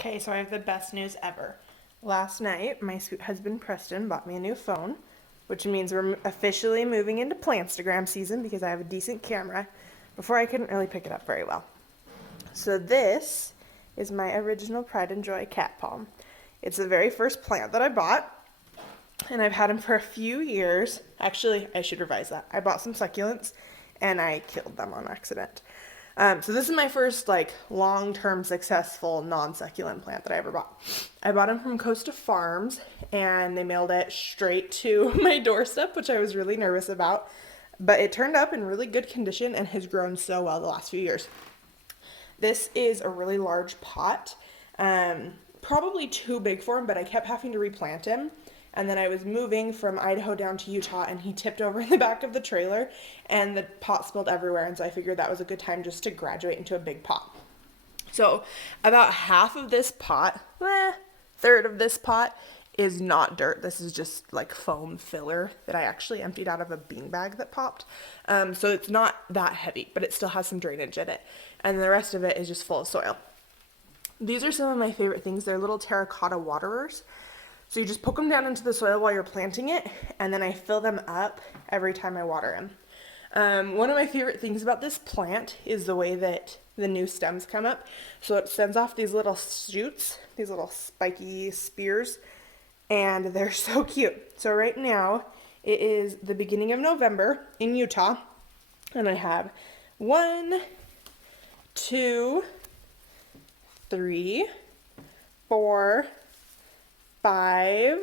Okay, so I have the best news ever. Last night, my sweet husband Preston bought me a new phone, which means we're officially moving into Plantstagram season because I have a decent camera. Before, I couldn't really pick it up very well. So this is my original Pride and Joy cat palm. It's the very first plant that I bought, and I've had them for a few years. Actually, I should revise that. I bought some succulents, and I killed them on accident. So this is my first long-term successful non-succulent plant that I ever bought. I bought them from Costa Farms, and they mailed it straight to my doorstep, which I was really nervous about. But it turned up in really good condition and has grown so well the last few years. This is a really large pot, probably too big for him, but I kept having to replant him. And then I was moving from Idaho down to Utah, and he tipped over in the back of the trailer, and the pot spilled everywhere. And so I figured that was a good time just to graduate into a big pot. So about half of this pot, third of this pot, is not dirt. This is just like foam filler that I actually emptied out of a beanbag that popped. So it's not that heavy, but it still has some drainage in it. And the rest of it is just full of soil. These are some of my favorite things. They're little terracotta waterers. So you just poke them down into the soil while you're planting it, and then I fill them up every time I water them. One of my favorite things about this plant is the way that the new stems come up. So it sends off these little shoots, these little spiky spears, and they're so cute. So right now, it is the beginning of November in Utah, and I have 1, 2, 3, 4, 5,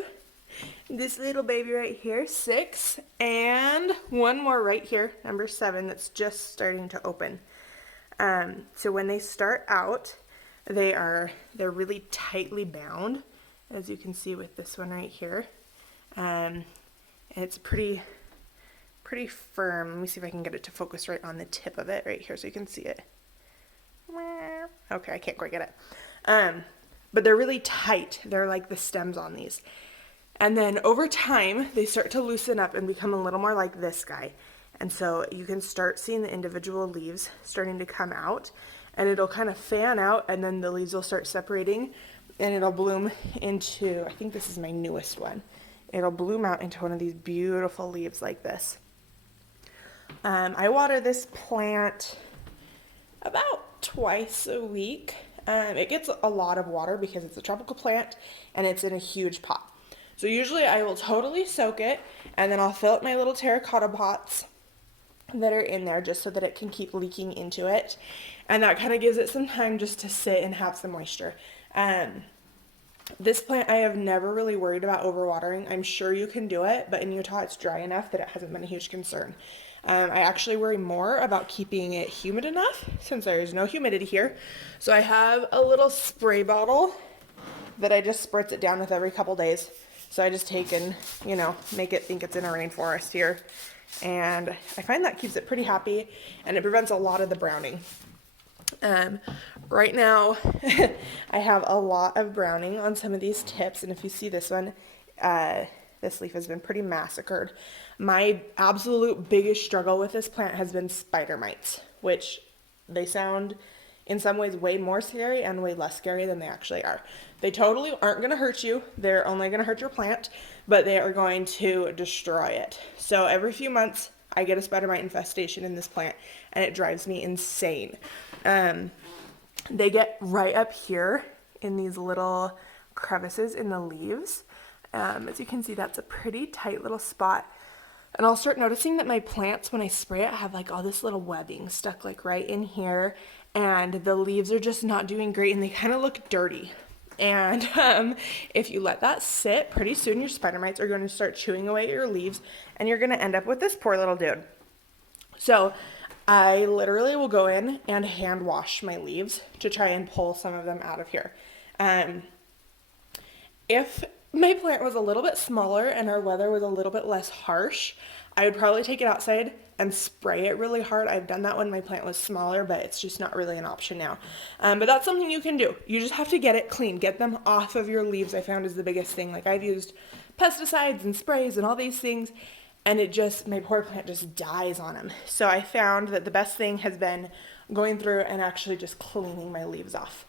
this little baby right here, 6, and one more right here, number 7, that's just starting to open. So when they start out, they're really tightly bound, as you can see with this one right here. And it's pretty firm. Let me see if I can get it to focus right on the tip of it right here so you can see it. Okay, I can't quite get it. But they're really tight. They're like the stems on these. And then over time, they start to loosen up and become a little more like this guy. And so you can start seeing the individual leaves starting to come out, and it'll kind of fan out, and then the leaves will start separating, and it'll bloom into, I think this is my newest one. It'll bloom out into one of these beautiful leaves like this. I water this plant about twice a week. It gets a lot of water because it's a tropical plant and it's in a huge pot. So usually I will totally soak it, and then I'll fill up my little terracotta pots that are in there just so that it can keep leaking into it. And that kind of gives it some time just to sit and have some moisture. This plant I have never really worried about overwatering. I'm sure you can do it, but in Utah it's dry enough that it hasn't been a huge concern. I actually worry more about keeping it humid enough since there is no humidity here. So I have a little spray bottle that I just spritz it down with every couple days. So I just take and, make it think it's in a rainforest here. And I find that keeps it pretty happy, and it prevents a lot of the browning. Right now, I have a lot of browning on some of these tips, and if you see this one, this leaf has been pretty massacred. My absolute biggest struggle with this plant has been spider mites, which they sound in some ways way more scary and way less scary than they actually are. They totally aren't going to hurt you. They're only going to hurt your plant, but they are going to destroy it. So every few months, I get a spider mite infestation in this plant, and it drives me insane. They get right up here in these little crevices in the leaves. As you can see, that's a pretty tight little spot. And I'll start noticing that my plants, when I spray it, have all this little webbing stuck right in here. And the leaves are just not doing great, and they kind of look dirty. And if you let that sit, pretty soon your spider mites are going to start chewing away at your leaves, and you're going to end up with this poor little dude. So I literally will go in and hand wash my leaves to try and pull some of them out of here. If my plant was a little bit smaller and our weather was a little bit less harsh, I would probably take it outside and spray it really hard. I've done that when my plant was smaller, but it's just not really an option now. But that's something you can do. You just have to get it clean. Get them off of your leaves, I found, is the biggest thing. I've used pesticides and sprays and all these things, and my poor plant just dies on them. So I found that the best thing has been going through and actually just cleaning my leaves off.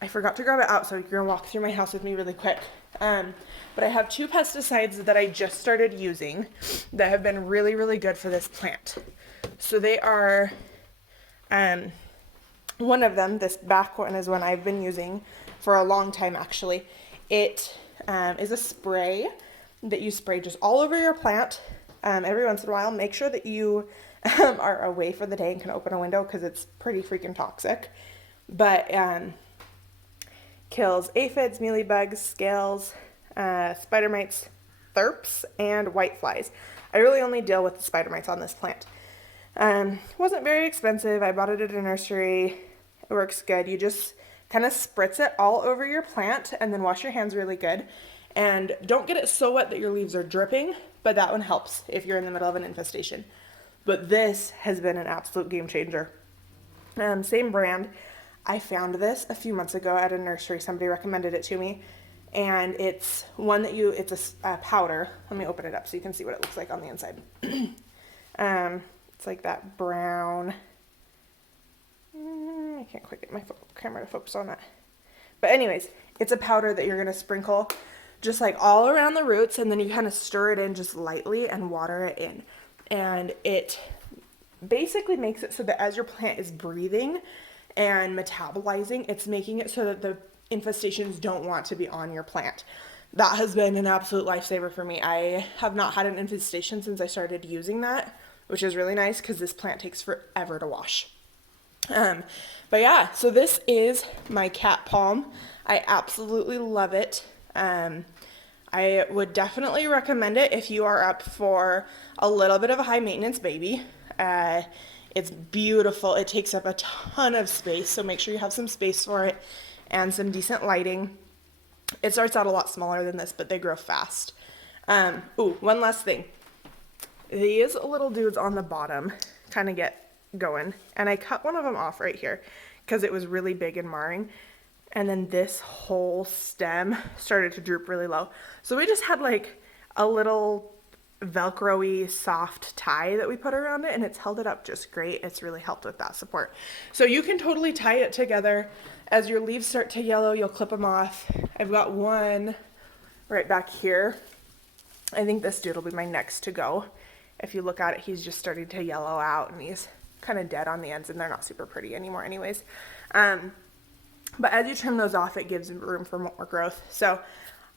I forgot to grab it out, so you're gonna walk through my house with me really quick. But I have 2 pesticides that I just started using that have been really, really good for this plant. So they are, one of them, this back one, is one I've been using for a long time actually. It is a spray that you spray just all over your plant every once in a while. Make sure that you are away for the day and can open a window because it's pretty freaking toxic. But kills aphids, mealybugs, scales, spider mites, thrips, and whiteflies. I really only deal with the spider mites on this plant. Wasn't very expensive. I bought it at a nursery. It works good. You just kind of spritz it all over your plant and then wash your hands really good. And don't get it so wet that your leaves are dripping, but that one helps if you're in the middle of an infestation. But this has been an absolute game changer. Same brand. I found this a few months ago at a nursery. Somebody recommended it to me. And it's one that it's a powder. Let me open it up so you can see what it looks like on the inside. It's like that brown. I can't quite get my camera to focus on that. But anyways, it's a powder that you're going to sprinkle just like all around the roots, and then you kind of stir it in just lightly and water it in. And it basically makes it so that as your plant is breathing and metabolizing, it's making it so that the infestations don't want to be on your plant. That has been an absolute lifesaver for me. I have not had an infestation since I started using that, which is really nice because this plant takes forever to wash. But yeah, so this is my cat palm. I absolutely love it. I would definitely recommend it if you are up for a little bit of a high maintenance baby. It's beautiful. It takes up a ton of space, so make sure you have some space for it and some decent lighting. It starts out a lot smaller than this, but they grow fast. One last thing. These little dudes on the bottom kind of get going, and I cut one of them off right here because it was really big and marring, and then this whole stem started to droop really low. So we just had like a little Velcro-y soft tie that we put around it, and it's held it up just great. It's really helped with that support. So you can totally tie it together. As your leaves start to yellow, you'll clip them off. I've got one right back here. I think this dude will be my next to go. If you look at it, he's just starting to yellow out, and he's kind of dead on the ends, and they're not super pretty anymore anyways. But as you trim those off, it gives room for more growth. So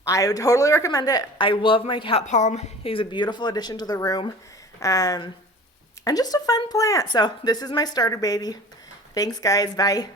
I would totally recommend it. I love my cat palm. He's a beautiful addition to the room. And just a fun plant. So this is my starter baby. Thanks guys. Bye.